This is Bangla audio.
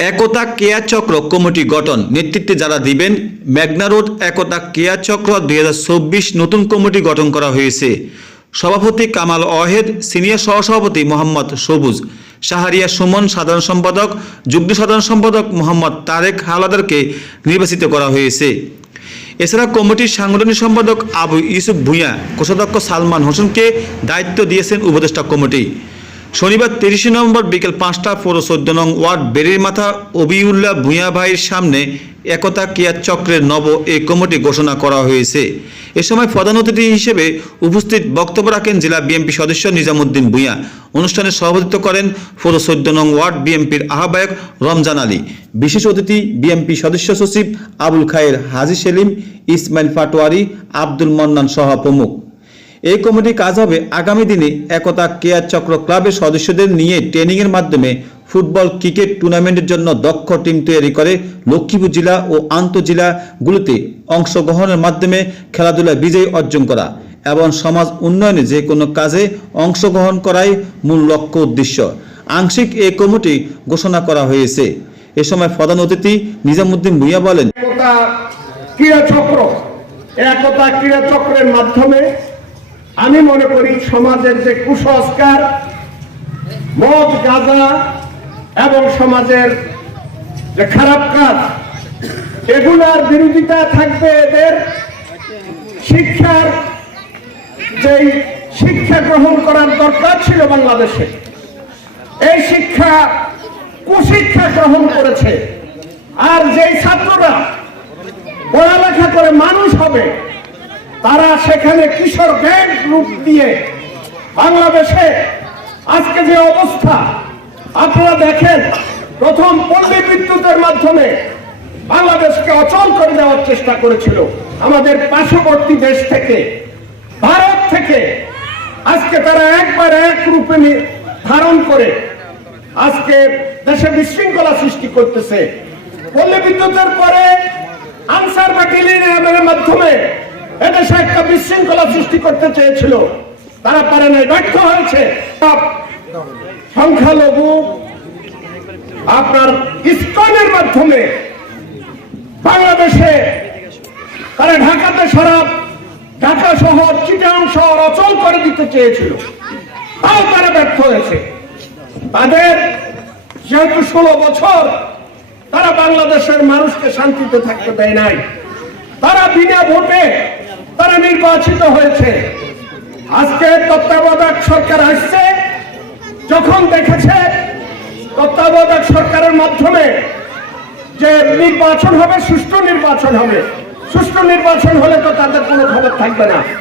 একতা কেয়া চক্র কমিটি গঠন। নেতৃত্বে যারা দিবেন, মেঘনা রোড একতা কেয়া চক্র দুই হাজার চব্বিশ নতুন কমিটি গঠন করা হয়েছে। সভাপতি কামাল অহেদ, সিনিয়র সহসভাপতি মোহাম্মদ সবুজ শাহরিয়া সুমন, সাধারণ সম্পাদক, যুগ্ম সাধারণ সম্পাদক মোহাম্মদ তারেক হালাদারকে নির্বাচিত করা হয়েছে। এছাড়া কমিটির সাংগঠনিক সম্পাদক আবু ইউসুফ ভূঁইয়া, কোষাধ্যক্ষ সালমান হোসেনকে দায়িত্ব দিয়েছেন উপদেষ্টা কমিটি। শনিবার তিরিশে নভেম্বর বিকেল পাঁচটা পৌর চোদ্দ নং ওয়ার্ড বেরির মাথা অবিউল্লাহ ভূঁইয়া ভাইয়ের সামনে একতা কেয়ার চক্রের নব এই কমিটি ঘোষণা করা হয়েছে। এ সময় প্রধান অতিথি হিসেবে উপস্থিত বক্তব্য রাখেন জেলা বিএনপি সদস্য নিজামুদ্দিন ভূঁইয়া। অনুষ্ঠানে সভাপতিত্ব করেন পৌর চোদ্দ নং ওয়ার্ড বিএনপির আহ্বায়ক রমজান আলী। বিশেষ অতিথি বিএনপি সদস্য সচিব আবুল খায়ের হাজি সেলিম, ইসমাইল পাটোয়ারি আব্দুল মন্নান সহ প্রমুখ। এই কমিটি কাজ হবে আগামী দিনে একতা কেয়ার চক্র ক্লাবের সদস্যদের নিয়ে ট্রেনিংয়ের মাধ্যমে ফুটবল ক্রিকেট টুর্নামেন্টের জন্য দক্ষ টিম তৈরি করে লক্ষ্মীপুর জেলা ও আন্তঃজেলাগুলোতে অংশগ্রহণের মাধ্যমে খেলাধুলায় বিজয় অর্জন করা এবং সমাজ উন্নয়নে যে কোনো কাজে অংশগ্রহণ করাই মূল লক্ষ্য উদ্দেশ্য। আংশিক এই কমিটি ঘোষণা করা হয়েছে। এ সময় প্রধান অতিথি নিজামুদ্দিন ভুইয়া বলেন একতা ক্রীড়া চক্রের মাধ্যমে আমি মনে করি সমাজের যে কুসংস্কার, মদ, গাঁজা এবং সমাজের যে খারাপ কাজ, এগুলার বিরোধিতা থাকবে এদের শিক্ষার যেই শিক্ষা গ্রহণ করার দরকার ছিল বাংলাদেশে। এই শিক্ষা কুশিক্ষা গ্রহণ করেছে। আর যেই ছাত্ররা পড়ালেখা করে মানুষ হবে তারা সেখানে কিশোর ব্যাংক রূপ দিয়ে বাংলাদেশে আজকে যে অবস্থা, আপনারা দেখেন, প্রথম পল্লী বিদ্যুতের মাধ্যমে বাংলাদেশকে অচল করে দেওয়ার চেষ্টা করেছিল আমাদের পার্শ্ববর্তী দেশ থেকে, ভারত থেকে। আজকে তারা একবার এক রূপে ধারণ করে আজকে দেশে বিশৃঙ্খলা সৃষ্টি করতেছে। পল্লী বিদ্যুতের পরে আনসার বা টেলিগ্রামের মাধ্যমে এদেশে একটা বিশৃঙ্খলা সৃষ্টি করতে চেয়েছিল। তারা পারে নাই, ব্যর্থ হয়েছে। সংখ্যালঘু আপনার ইস্কনের মাধ্যমে বাংলাদেশে, তারা ঢাকাতে সারা ঢাকা শহর চিটাং শহর অচল করে দিতে চেয়েছিল। তাও তারা ব্যর্থ হয়েছে। তাদের যেহেতু ষোলো বছর, তারা বাংলাদেশের মানুষকে শান্তিতে থাকতে দেয় নাই। তারা বিনা ভোটে তারা নির্বাচিত হয়েছে। আজকে তত্ত্বাবধায়ক সরকার আসছে, যখন দেখেছে তত্ত্বাবধায়ক সরকারের মাধ্যমে যে নির্বাচন হবে, সুষ্ঠু নির্বাচন হবে। সুষ্ঠু নির্বাচন হলে তো তাদের কোনো খবর থাকবে না।